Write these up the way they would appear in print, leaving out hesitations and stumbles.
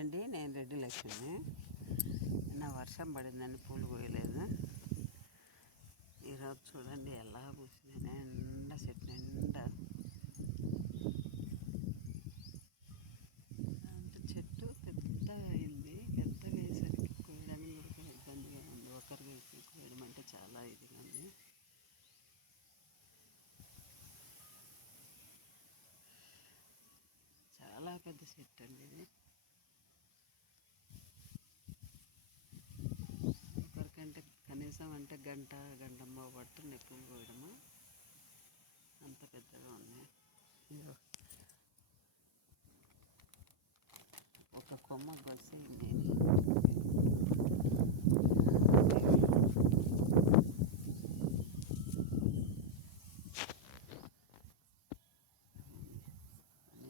Hi అండి, నేను రెడ్డి లక్ష్మి. నిన్న వర్షం పడిందని పూలు కోయలేదు. ఈరోజు చూడండి ఎలా పూసింది, నిండా చెట్టు నిండా. అంటే చెట్టు పెద్దగా అయింది. పెద్దగా అయ్యేసరికి కోయడానికి కూడా ఇబ్బందిగా ఉంది. ఒకరికి కోయడం అంటే చాలా ఇదిగా ఉంది. చాలా పెద్ద చెట్టు అండి ఇది. ఒకరికంటే కనీసం అంటే గంటమ్మ పట్టు పూలు కోయడము, అంత పెద్దగా ఉంది. ఒక కొమ్మ కోసి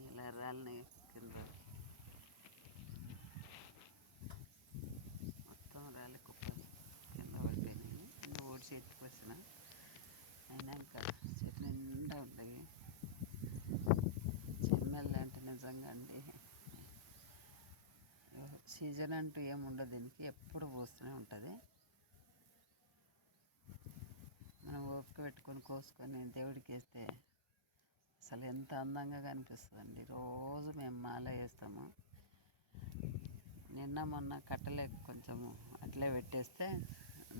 ఇలా రాళ్ళని కింద మొత్తం రాళ్ళ కుప్పలు కింద పడిపోయినాయి. కింద ఓడిసి ఎత్తుకొచ్చిన అయినాక చెట్టు నిండా ఉంటాయి. చెమ్మెల్ అంటే నిజంగా అండి సీజన్ అంటూ ఏముండదు దీనికి, ఎప్పుడు పూస్తూనే ఉంటుంది. మనం ఓపిక పెట్టుకొని కోసుకొని దేవుడికి వేస్తే అసలు ఎంత అందంగా కనిపిస్తుందండి. రోజు మేము మాల వేస్తాము. నిన్న మొన్న కట్టలేక కొంచెము అట్లే పెట్టేస్తే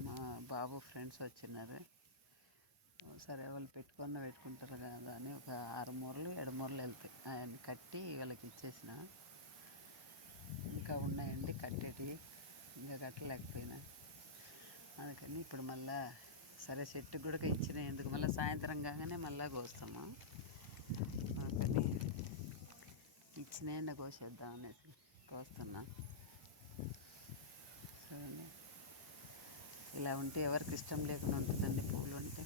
మా బాబు ఫ్రెండ్స్ వచ్చినారు. సరే వాళ్ళు పెట్టుకుంటారు కదా అని ఒక 6 మూరలు 7 మూరలు వెళ్తాయి. అవన్నీ కట్టి వాళ్ళకి ఇచ్చేసిన. ఇంకా ఉన్నాయండి కట్టేటి, ఇంకా కట్టలేకపోయినా. అందుకని ఇప్పుడు మళ్ళా సరే చెట్టు కూడా ఇచ్చిన, ఎందుకు మళ్ళీ సాయంత్రం కాగానే మళ్ళీ కోస్తాము. అందుకని ఇచ్చిన కోసేద్దాం అనేసి కోస్తున్నా. చూడండి ఇలా ఉంటే ఎవరికి ఇష్టం లేకుండా ఉంటుందండి పూలు అంటే.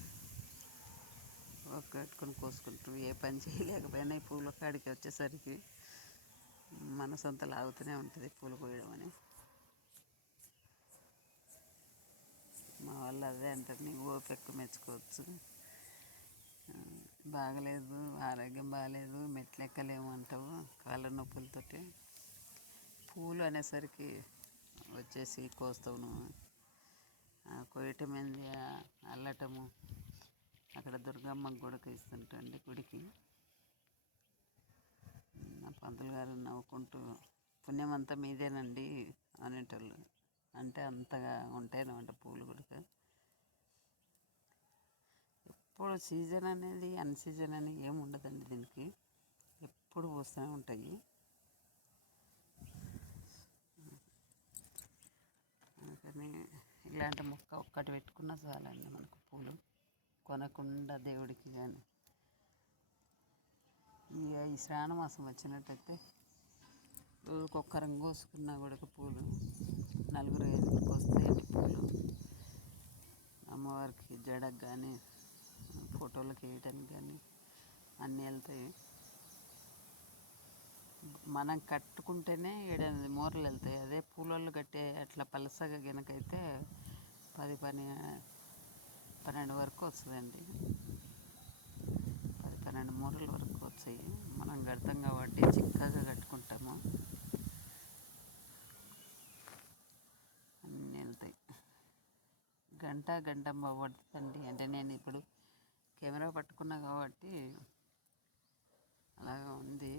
ఒక పెట్టుకొని కోసుకుంటాం, ఏ పని చేయలేకపోయినా ఈ పూల కాడికి వచ్చేసరికి మనసంతా లాగుతూనే ఉంటుంది పూలు కోయడం అని. మా వాళ్ళు అదే అంటారు, నీ ఓపిక మెచ్చుకోవచ్చు. బాగలేదు, ఆరోగ్యం బాగలేదు, మెట్లు ఎక్కలేము అంటావు కాళ్ళ నొప్పులతోటి. పూలు అనేసరికి వచ్చేసి కోస్తావు నువ్వు. కోయటం ఏంది, అల్లటము అక్కడ దుర్గమ్మ గుడికి ఇస్తుంటండి. గుడికి నా పంతులు గారు నవ్వుకుంటూ పుణ్యమంతా మీదేనండి అనేటోళ్ళు. అంటే అంతగా ఉంటాయన్నమాట పూలు గుడికి. ఎప్పుడు సీజన్ అనేది అన్సీజన్ అని ఏమి ఉండదండి దీనికి, ఎప్పుడు పూస్తూనే ఉంటాయి. అందుకని ఇలాంటి మొక్క ఒక్కటి పెట్టుకున్నా చాలండి మనకు పూలు, కొనకుండా దేవుడికి. కానీ ఈ శ్రావణ మాసం వచ్చినట్టయితే రోజుకొక్కరం కోసుకున్నా కూడా పూలు 4-5 వస్తాయండి పూలు. అమ్మవారికి జడకు కానీ ఫోటోలకు వేయటానికి కానీ అన్నీ వెళ్తాయి. మనం కట్టుకుంటేనే 7-8 మూరలు వెళ్తాయి. అదే పూలలు కట్టే అట్లా పలసగా గినకైతే 10-12 వరకు వస్తుందండి. 10-12 మూరల వరకు వచ్చాయి. మనం కడతాం కాబట్టి చిక్కగా కట్టుకుంటాము, అన్నీ వెళ్తాయి. గంటమ్మ పడుతుందండి. అంటే నేను ఇప్పుడు కెమెరా పట్టుకున్నా కాబట్టి అలాగా ఉంది,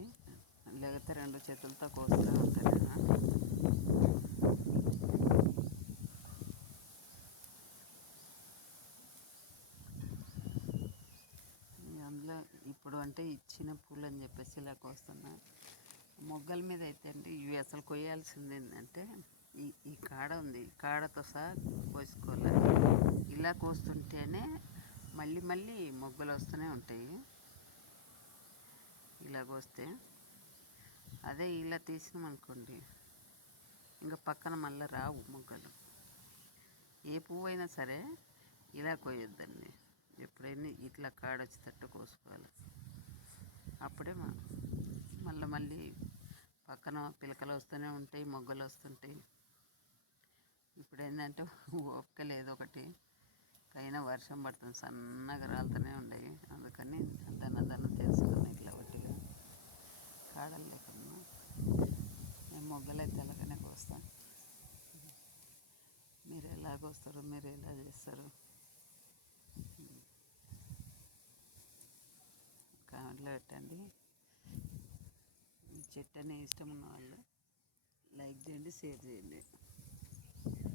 లేకపోతే 2 చేతులతో కోస్తూ ఉంటాను. అందులో ఇప్పుడు అంటే ఇచ్చిన పూలు అని చెప్పేసి ఇలా కోస్తున్నా. మొగ్గల మీద అయితే అండి ఇవి అసలు కొయ్యాల్సింది ఏంటంటే ఈ కాడ ఉంది, కాడతో సహా కోసుకోవాలి. ఇలా కోస్తుంటేనే మళ్ళీ మొగ్గలు వస్తూనే ఉంటాయి. ఇలా కోస్తే అదే ఇలా తీసినామనుకోండి ఇంకా పక్కన మళ్ళీ రావు మొగ్గలు. ఏ పువ్వు అయినా సరే ఇలా కోయొద్దండి, ఎప్పుడైనా ఇట్లా కాడొచ్చేటట్టు కోసుకోవాలి. అప్పుడే మళ్ళీ పక్కన పిలకలు వస్తూనే ఉంటాయి, మొగ్గలు వస్తుంటాయి. ఇప్పుడు ఏంటంటే ఓపిక లేదు ఒకటి, పైన వర్షం పడుతుంది, సన్నగా రాలుతూనే ఉన్నాయి. అందుకని దన్న తెలుసుకుని ఇట్లా ఒట్టిగా కాడలు లేకుండా మేము మొగ్గలైతే అలాగనే కోస్తాం. మీరు ఎలాగొస్తారు, మీరు ఎలా చేస్తారు కామెంట్లో పెట్టండి. ఈ చెట్టు అనే ఇష్టం ఉన్న వాళ్ళు లైక్ చేయండి, షేర్ చేయండి.